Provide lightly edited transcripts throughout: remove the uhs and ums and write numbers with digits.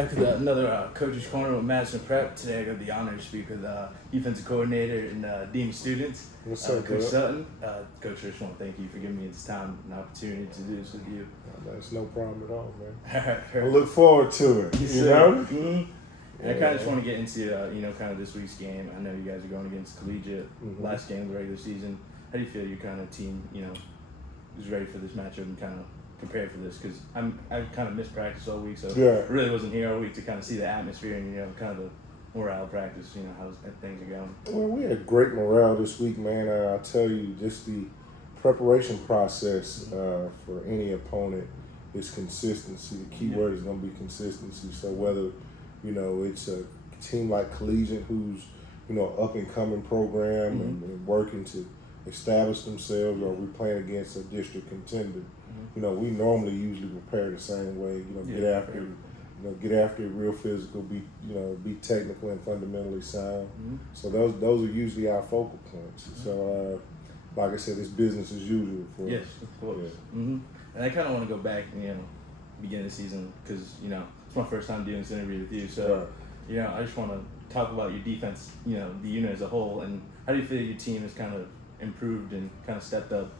back with another Coach's Corner with Madison Prep. Today I got the honor to speak with defensive coordinator and Dean of Students, What's up, Coach bro? Sutton. Coach, I just want to thank you for giving me this time and opportunity to do this with you. That's no problem at all, man. All right, I look forward to it. You know? Mm-hmm. And I kind of just want to get into, kind of this week's game. I know you guys are going against Collegiate, last game of the regular season. How do you feel your kind of team, is ready for this matchup and kind of prepared for this? Because I kind of missed practice all week, so I really wasn't here all week to kind of see the atmosphere and, kind of the morale practice, how things are going. Well, we had great morale this week, man. I tell you, just the preparation process for any opponent is consistency. The key word is going to be consistency. So whether, it's a team like Collegiate who's, up and coming program and working to establish themselves, or we're playing against a district contender. We normally usually prepare the same way. Get after it real physical, be technical and fundamentally sound. So those are usually our focal points. So like I said, it's business as usual for us. Yes, of course. Yeah. And I kind of want to go back, beginning of the season, because it's my first time doing this interview with you. So I just want to talk about your defense, the unit as a whole, and how do you feel your team has kind of improved and kind of stepped up,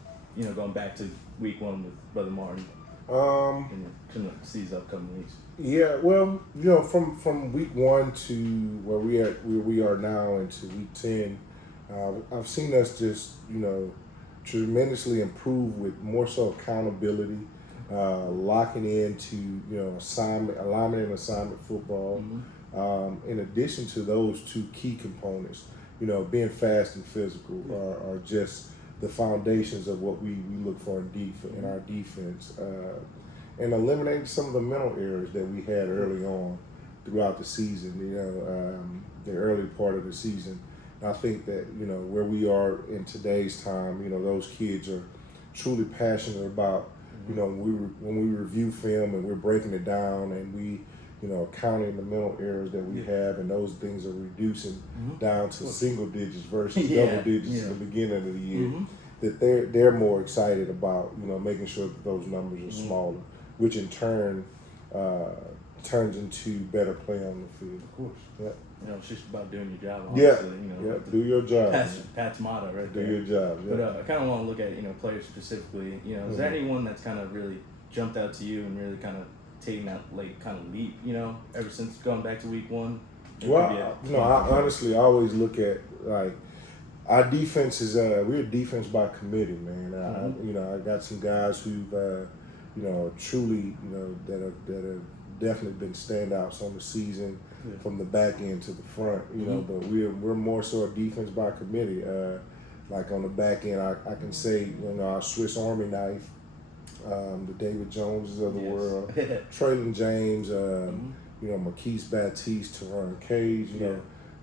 going back to week one with Brother Martin and kind of these upcoming weeks? Yeah, well, from week one to where we are now into week 10, I've seen us just tremendously improve with more so accountability, locking into alignment and assignment football. In addition to those two key components, being fast and physical are just the foundations of what we look for in our defense, and eliminating some of the mental errors that we had early on throughout the season, the early part of the season. And I think that, where we are in today's time, those kids are truly passionate about, when we review film and we're breaking it down and we, counting the mental errors that we have, and those things are reducing down to single digits versus double digits in the beginning of the year, that they're more excited about, making sure that those numbers are smaller, which in turn turns into better play on the field. Of course. Yeah. It's just about doing your job, honestly. Do your job. Pat's motto right there. Do your job. Yeah. But I kind of want to look at, players specifically. Is there anyone that's kind of really jumped out to you and really kind of taking that kind of leap, ever since going back to week one? Well, I honestly always look at, our defense is, we're a defense by committee, man. I got some guys who've, truly, that have definitely been standouts on the season from the back end to the front, but we're more so a defense by committee. Like on the back end, I can say, our Swiss Army knife, the David Joneses of the world, Traylon James, Marquise Baptiste, Teron Cage,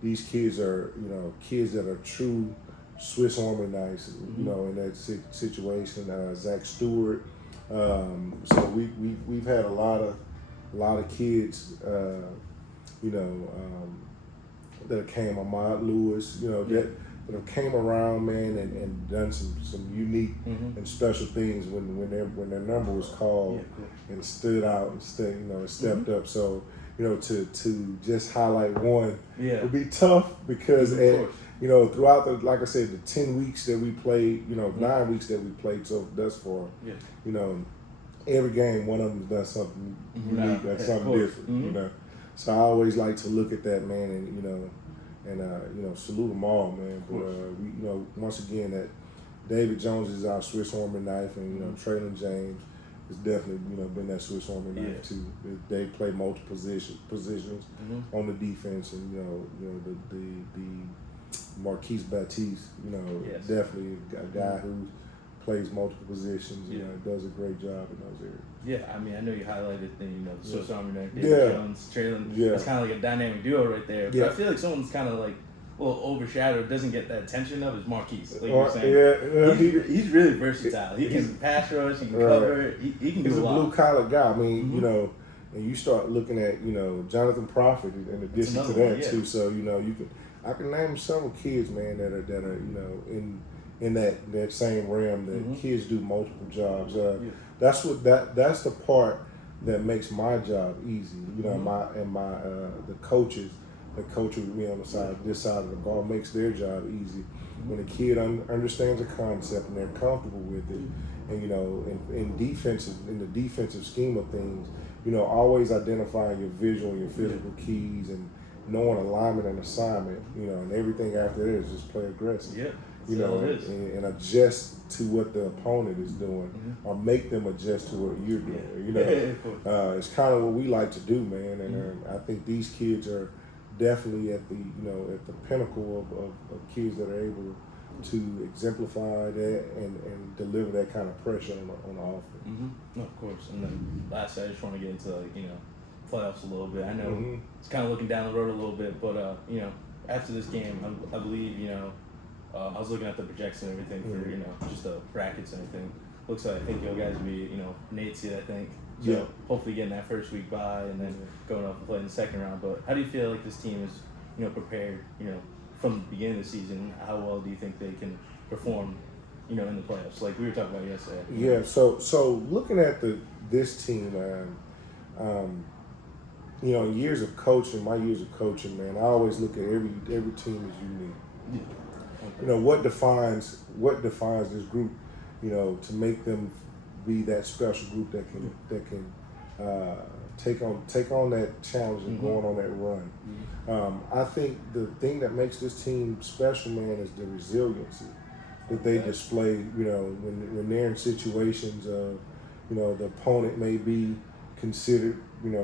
these kids are, kids that are true Swiss Army knives, in that situation. Zach Stewart. So we've had a lot of kids, that came. Ahmad Lewis, that have came around, man, and done some unique and special things when their number was called and stood out and stepped up. So to just highlight one would be tough because throughout the, like I said, the 10 weeks that we played, 9 weeks that we played so thus far, every game one of them's done something unique or something different, So I always like to look at that, man, and salute them all, man. But once again, that David Jones is our Swiss Army knife, and Traylon James has definitely been that Swiss Army knife too. They play multiple positions on the defense, and the Marquise Baptiste, definitely a guy who plays multiple positions, does a great job in those areas. Yeah, I mean, I know you highlighted the Swiss Army knife, David Jones, Traylon. It's kind of like a dynamic duo right there. But I feel like someone's kind of like a little overshadowed, doesn't get that attention of is Marquise. Like you're saying, he's really versatile. He can pass rush, he can cover, he can do a lot. He's a blue collar guy. I mean, and you start looking at Jonathan Prophet in addition to that too. So I can name several kids, man, that are in that same realm that kids do multiple jobs. That's the part that makes my job easy. You know, the coaches that coach with me on this side of the ball makes their job easy. When a kid understands a concept and they're comfortable with it, and you know, in the defensive scheme of things, you know, always identifying your visual and your physical keys and knowing alignment and assignment, you know, and everything after that is just play aggressive. Yep. You know, and adjust to what the opponent is doing, or make them adjust to what you're doing. You know, it's kind of what we like to do, man. And I think these kids are definitely at the pinnacle of kids that are able to exemplify that and deliver that kind of pressure on the offense. No, of course. And then lastly, I just want to get into playoffs a little bit. I know it's kind of looking down the road a little bit, but after this game, I believe I was looking at the projections and everything for just the brackets and everything. Looks like I think you guys will be an 8th seed, I think. So hopefully getting that first week bye and then going up and playing the second round. But how do you feel like this team is prepared from the beginning of the season? How well do you think they can perform in the playoffs, like we were talking about yesterday? Yeah. So looking at this team, years of coaching, my years of coaching, man, I always look at every team as unique. Yeah. You know, what defines this group, to make them be that special group that can take on that challenge and going on that run. I think the thing that makes this team special, man, is the resiliency that they display. When they're in situations of, the opponent may be considered,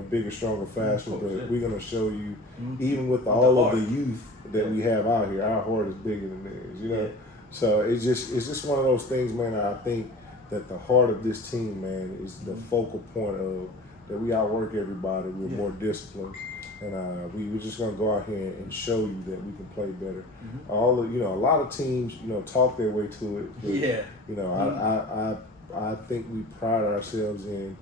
bigger, stronger, faster, but we're gonna show you, even with all of the youth that we have out here, our heart is bigger than theirs. So it's just one of those things, man. I think that the heart of this team, man, is the focal point of that we outwork everybody. We're more disciplined, and we're just gonna go out here and show you that we can play better. A lot of teams, talk their way to it. But, I think we pride ourselves in,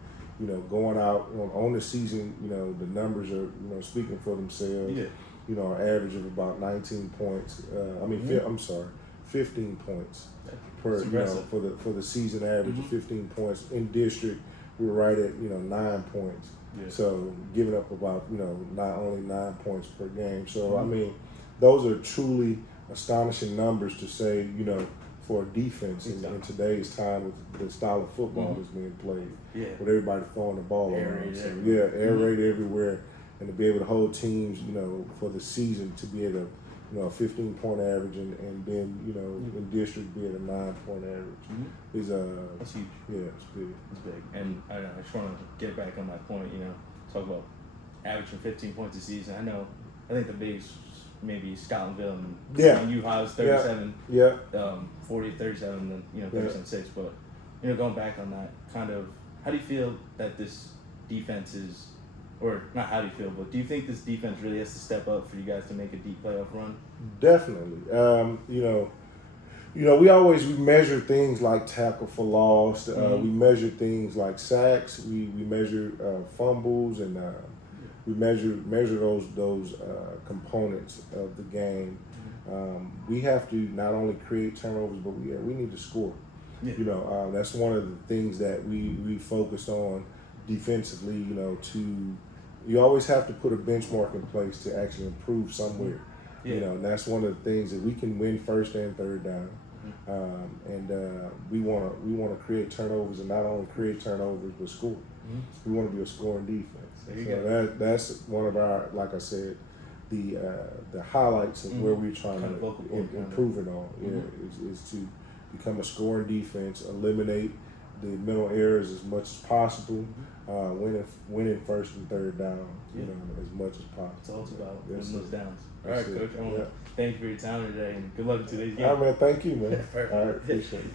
going out on the season. The numbers are, speaking for themselves. Our average of about 19 points. 15 points per. For the season average of 15 points in district. We're right at 9 points. So giving up about not only 9 points per game. So I mean, those are truly astonishing numbers to say for a defense in today's time with the style of football that's being played. With everybody throwing the ball around. So air raid everywhere, and to be able to hold teams for the season to be able to a 15-point average and then in district be at a 9-point average is that's huge. Yeah, it's big. It's big. And I just want to get back on my point. Talk about averaging 15 points a season. I think the biggest maybe Scotlandville and U-High was 37. 40-37, then 37-6. But going back on that, kind of how do you feel that this defense is? Or not how do you feel, but do you think this defense really has to step up for you guys to make a deep playoff run? Definitely. We measure things like tackle for loss. We measure things like sacks. We measure fumbles, and we measure those components of the game. We have to not only create turnovers, but we need to score. That's one of the things that we focus on defensively. You always have to put a benchmark in place to actually improve somewhere. And that's one of the things that we can win first and third down. We want to create turnovers, and not only create turnovers but score. We want to be a scoring defense. That's one of our, like I said, the highlights of where we're trying to improve it on. Is to become a scoring defense, eliminate the mental errors as much as possible, winning first and third down, as much as possible. That's all it's about, winning those downs. All right, Coach, I want to thank you for your time today, and good luck in today's game. All right, man, thank you, man. Perfect. All right, appreciate it.